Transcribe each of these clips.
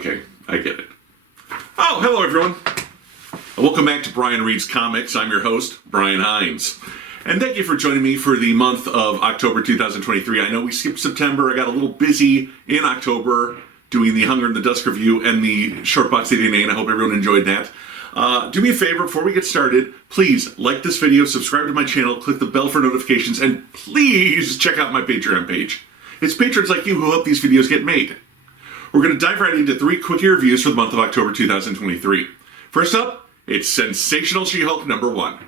Okay, I get it. Oh, hello everyone. Welcome back to Brian Reads Comics. I'm your host, Brian Heinz. And thank you for joining me for the month of October 2023. I know we skipped September. I got a little busy in October doing the Hunger in the Dusk review and the Short Box 89. I hope everyone enjoyed that. Do me a favor before we get started. Please like this video, subscribe to my channel, click the bell for notifications, and please check out my Patreon page. It's patrons like you who help these videos get made. We're going to dive right into 3 Quickie reviews for the month of October 2023. First up, it's Sensational She Hulk #1.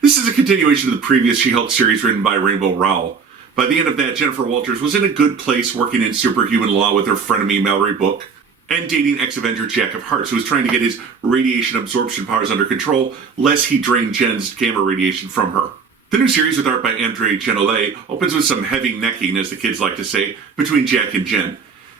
This is a continuation of the previous She Hulk series written by Rainbow Rowell. By the end of that, Jennifer Walters was in a good place working in superhuman law with her frenemy Mallory Book, and dating ex-Avenger Jack of Hearts, who was trying to get his radiation absorption powers under control, lest he drain Jen's gamma radiation from her. The new series, with art by Andre Genollet, opens with some heavy necking, as the kids like to say, between Jack and Jen.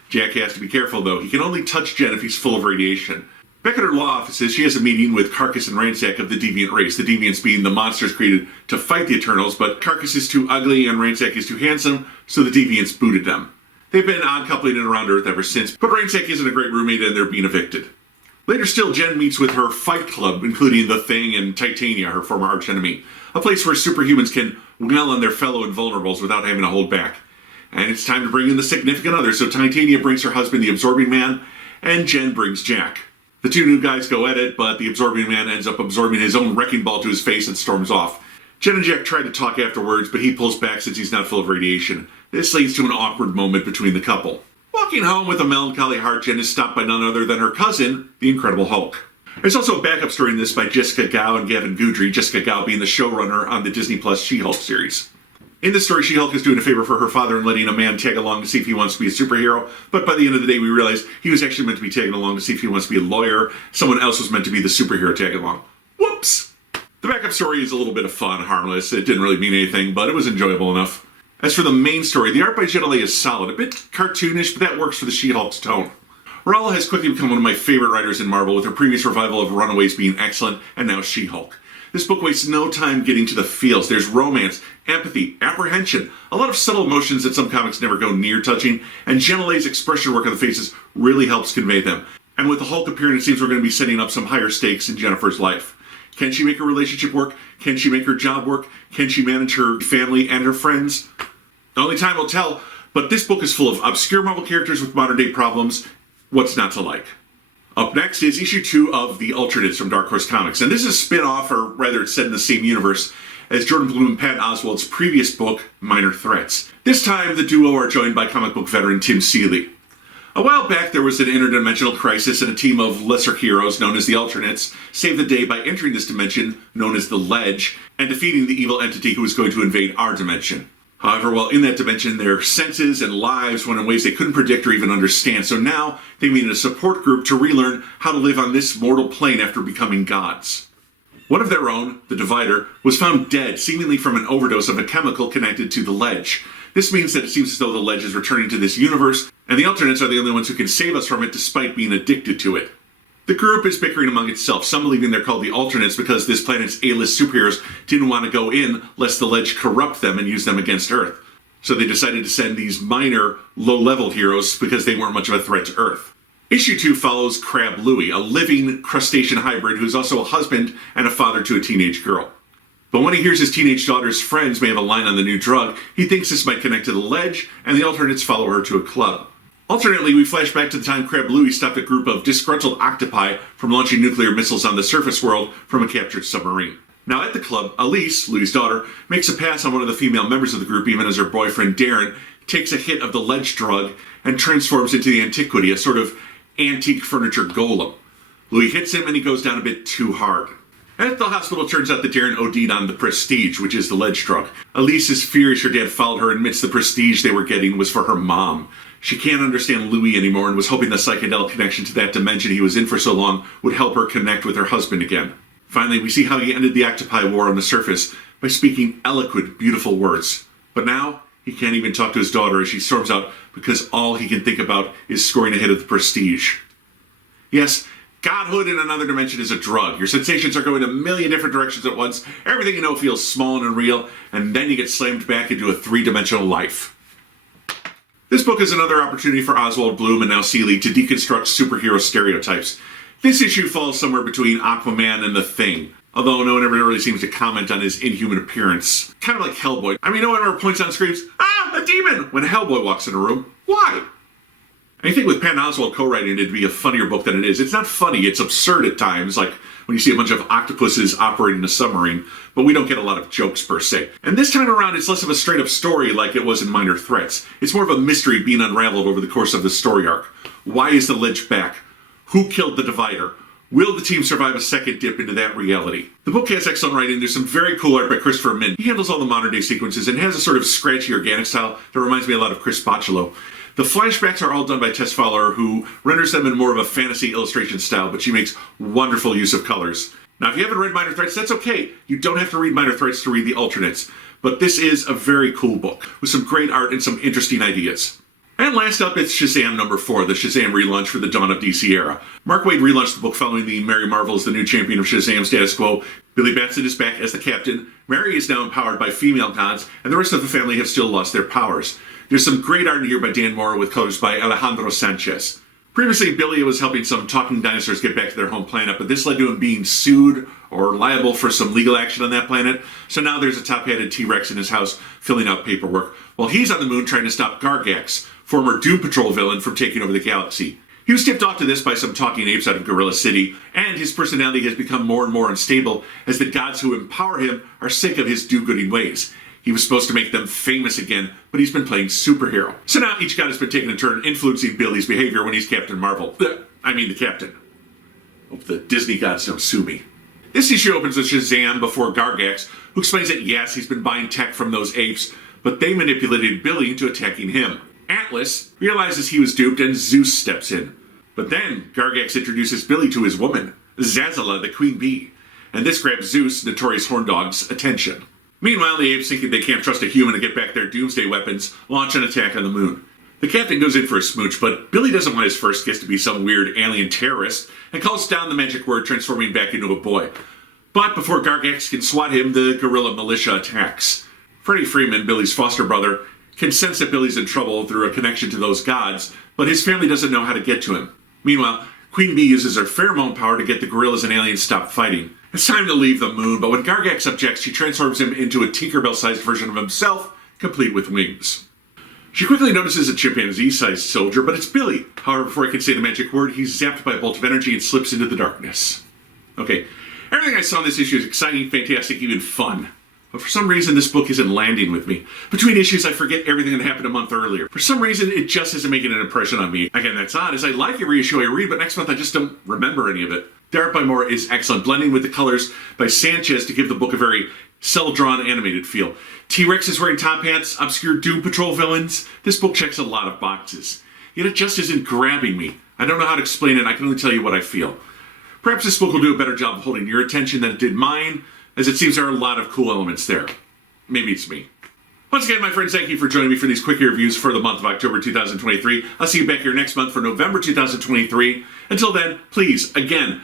Jack has to be careful, though. He can only touch Jen if he's full of radiation. Back at her law offices, she has a meeting with Carcass and Ransack of the Deviant race, the Deviants being the monsters created to fight the Eternals, but Carcass is too ugly and Ransack is too handsome, so the Deviants booted them. They've been odd-coupling it around Earth ever since, but Ransack isn't a great roommate and they're being evicted. Later still, Jen meets with her fight club, including the Thing and Titania, her former archenemy, a place where superhumans can wail on their fellow invulnerables without having to hold back. And it's time to bring in the significant other, so Titania brings her husband, the Absorbing Man, and Jen brings Jack. The two new guys go at it, but the Absorbing Man ends up absorbing his own wrecking ball to his face and storms off. Jen and Jack try to talk afterwards, but he pulls back since he's not full of radiation. This leads to an awkward moment between the couple. Walking home with a melancholy heart, Jen is stopped by none other than her cousin, the Incredible Hulk. There's also a backup story in this by Jessica Gao and Gavin Goudry, Jessica Gao being the showrunner on the Disney Plus She Hulk series. In this story, She Hulk is doing a favor for her father and letting a man tag along to see if he wants to be a superhero, but by the end of the day we realize he was actually meant to be tagging along to see if he wants to be a lawyer. Someone else was meant to be the superhero tag along. Whoops! The backup story is a little bit of fun, harmless. It didn't really mean anything, but it was enjoyable enough. As for the main story, the art by Genollet is solid, a bit cartoonish, but that works for the She-Hulk's tone. Rowell has quickly become one of my favorite writers in Marvel, with her previous revival of Runaways being excellent, and now She-Hulk. This book wastes no time getting to the feels. There's romance, empathy, apprehension, a lot of subtle emotions that some comics never go near touching, and Genollet's expression work on the faces really helps convey them. And with the Hulk appearing, it seems we're going to be setting up some higher stakes in Jennifer's life. Can she make her relationship work? Can she make her job work? Can she manage her family and her friends? Only time will tell, but this book is full of obscure Marvel characters with modern-day problems. What's not to like? Up next is issue 2 of The Alternates from Dark Horse Comics, and this is a spin-off, or rather it's set in the same universe, as Jordan Blum and Pat Oswald's previous book, Minor Threats. This time, the duo are joined by comic book veteran Tim Seeley. A while back, there was an interdimensional crisis, and a team of lesser heroes, known as the Alternates, saved the day by entering this dimension, known as the Ledge, and defeating the evil entity who was going to invade our dimension. However, while in that dimension, their senses and lives went in ways they couldn't predict or even understand, so now they meet in a support group to relearn how to live on this mortal plane after becoming gods. One of their own, the Divider, was found dead, seemingly from an overdose of a chemical connected to the Ledge. This means that it seems as though the Ledge is returning to this universe, and the Alternates are the only ones who can save us from it despite being addicted to it. The group is bickering among itself, some believing they're called the Alternates because this planet's A-list superheroes didn't want to go in lest the Ledge corrupt them and use them against Earth. So they decided to send these minor, low-level heroes because they weren't much of a threat to Earth. Issue 2 follows Crab Louie, a living crustacean hybrid who's also a husband and a father to a teenage girl. But when he hears his teenage daughter's friends may have a line on the new drug, he thinks this might connect to the Ledge, and the Alternates follow her to a club. Alternately, we flash back to the time Crab Louie stopped a group of disgruntled octopi from launching nuclear missiles on the surface world from a captured submarine. Now at the club, Elise, Louie's daughter, makes a pass on one of the female members of the group even as her boyfriend Darren takes a hit of the Ledge drug and transforms into the Antiquity, a sort of antique furniture golem. Louie hits him and he goes down a bit too hard. At the hospital, it turns out that Darren OD'd on the Prestige, which is the Ledge drug. Elise is furious her dad followed her and admits the Prestige they were getting was for her mom. She can't understand Louie anymore and was hoping the psychedelic connection to that dimension he was in for so long would help her connect with her husband again. Finally, we see how he ended the Octopi War on the surface by speaking eloquent, beautiful words. But now, he can't even talk to his daughter as she storms out because all he can think about is scoring a hit of the Prestige. Yes, godhood in another dimension is a drug. Your sensations are going a million different directions at once, everything you know feels small and unreal, and then you get slammed back into a 3-dimensional life. This book is another opportunity for Oswald Bloom and now Seeley to deconstruct superhero stereotypes. This issue falls somewhere between Aquaman and The Thing, although no one ever really seems to comment on his inhuman appearance. Kind of like Hellboy. I mean, no one ever points out and screams, "Ah, a demon!" when Hellboy walks in a room. Why? I think with Patton Oswalt co-writing it to be a funnier book than it is. It's not funny, it's absurd at times, like when you see a bunch of octopuses operating a submarine, but we don't get a lot of jokes per se. And this time around, it's less of a straight-up story like it was in Minor Threats. It's more of a mystery being unraveled over the course of the story arc. Why is the ledge back? Who killed the Divider? Will the team survive a second dip into that reality? The book has excellent writing. There's some very cool art by Christopher Mint. He handles all the modern day sequences and has a sort of scratchy, organic style that reminds me a lot of Chris Bocciolo. The flashbacks are all done by Tess Fowler, who renders them in more of a fantasy illustration style, but she makes wonderful use of colors. Now, if you haven't read Minor Threats, that's okay. You don't have to read Minor Threats to read the alternates. But this is a very cool book, with some great art and some interesting ideas. And last up, it's Shazam number 4, the Shazam relaunch for the Dawn of DC era. Mark Waid relaunched the book following the Mary Marvel as the new champion of Shazam status quo. Billy Batson is back as the captain. Mary is now empowered by female gods, and the rest of the family have still lost their powers. There's some great art here by Dan Mora with colors by Alejandro Sanchez. Previously, Billy was helping some talking dinosaurs get back to their home planet, but this led to him being sued or liable for some legal action on that planet. So now there's a top-hatted T-Rex in his house filling out paperwork, while he's on the moon trying to stop Gargax, former Doom Patrol villain, from taking over the galaxy. He was tipped off to this by some talking apes out of Gorilla City, and his personality has become more and more unstable as the gods who empower him are sick of his do-gooding ways. He was supposed to make them famous again, but he's been playing superhero. So now each god has been taking a turn influencing Billy's behavior when he's Captain Marvel. I mean the captain. Hope the Disney gods don't sue me. This issue opens with Shazam before Gargax, who explains that yes, he's been buying tech from those apes, but they manipulated Billy into attacking him. Atlas realizes he was duped and Zeus steps in. But then Gargax introduces Billy to his woman, Zazzala, the queen bee, and this grabs Zeus, notorious horn dog's, attention. Meanwhile, the apes, thinking they can't trust a human to get back their doomsday weapons, launch an attack on the moon. The captain goes in for a smooch, but Billy doesn't want his first kiss to be some weird alien terrorist and calls down the magic word, transforming back into a boy. But before Gargax can swat him, the gorilla militia attacks. Freddie Freeman, Billy's foster brother, can sense that Billy's in trouble through a connection to those gods, but his family doesn't know how to get to him. Meanwhile, Queen Bee uses her pheromone power to get the gorillas and aliens stopped fighting. It's time to leave the moon, but when Gargax objects, she transforms him into a Tinkerbell-sized version of himself, complete with wings. She quickly notices a chimpanzee-sized soldier, but it's Billy. However, before he can say the magic word, he's zapped by a bolt of energy and slips into the darkness. Okay, everything I saw in this issue is exciting, fantastic, even fun. But for some reason, this book isn't landing with me. Between issues, I forget everything that happened a month earlier. For some reason, it just isn't making an impression on me. Again, that's odd, as I like every issue I read, but next month I just don't remember any of it. The art by Mora is excellent, blending with the colors by Sanchez to give the book a very cel-drawn animated feel. T-Rex is wearing top hats, obscure Doom Patrol villains. This book checks a lot of boxes. Yet it just isn't grabbing me. I don't know how to explain it, I can only tell you what I feel. Perhaps this book will do a better job of holding your attention than it did mine, as it seems there are a lot of cool elements there. Maybe it's me. Once again, my friends, thank you for joining me for these Quickie reviews for the month of October 2023. I'll see you back here next month for November 2023. Until then, please, again,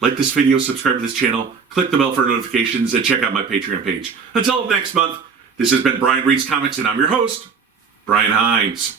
like this video, subscribe to this channel, click the bell for notifications, and check out my Patreon page. Until next month, this has been Brian Reads Comics, and I'm your host, Brian Heinz.